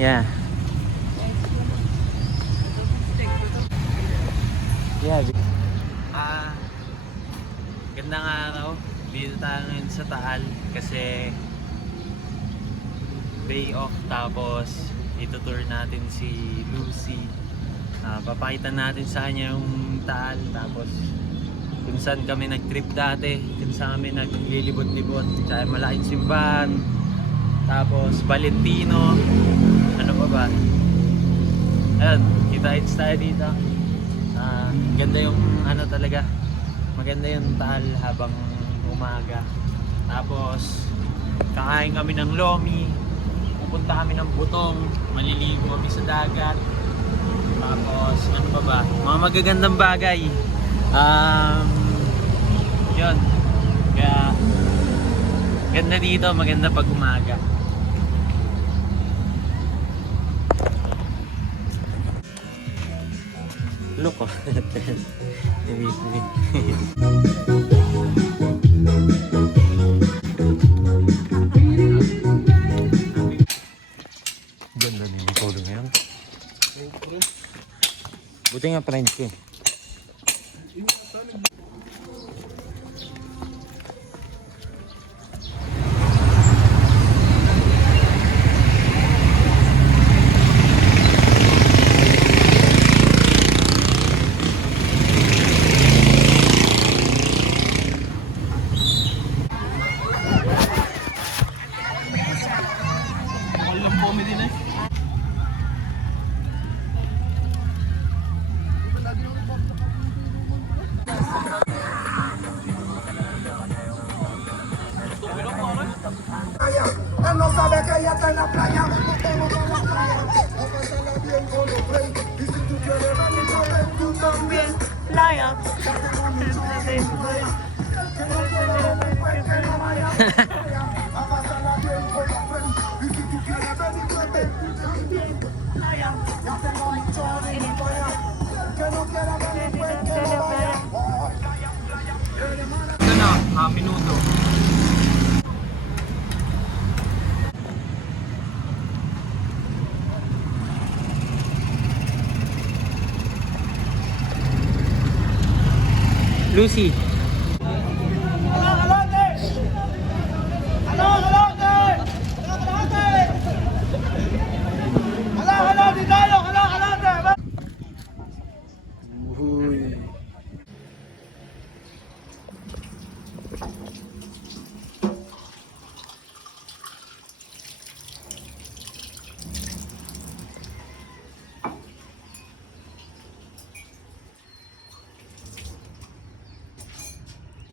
Yeah. Yeah. Gandang araw. Dito tayo ngayon sa Taal kasi day off, tapos itutour natin si Lucy. Papakita natin sa kanya yung Taal, tapos kung saan kami nag-trip dati, kung saan kami naglilibot-libot, tsaka malaking simbahan, tapos Valentino, ano pa ba. Ayun, kita-hits tayo dito. Ganda yung ano talaga, maganda yung Taal habang umaga. Tapos kakain kami ng lomi, pupunta kami ng Butong, maliligo kami sa dagat. Tapos ano pa ba, mga magagandang bagay. Yun, kaya ganda dito, maganda pag umaga. Look, oh. Ganda din yung polo ngayon. Buti nga friend ko eh. Él no sabe que ella está en la playa. Estamos en la playa. Vamos a pasarla bien con los friends. Y si tú quieres venir con él, tú también. Playa. Ya tengo mucho de playa. Que no quiero después que no vaya. A pasarla bien con los friends. Y si tú quieres venir con él, tú también. Playa. Ya tengo mucho de playa. Que no quiero venir después que no vaya. Ito na, minuto. Lucy.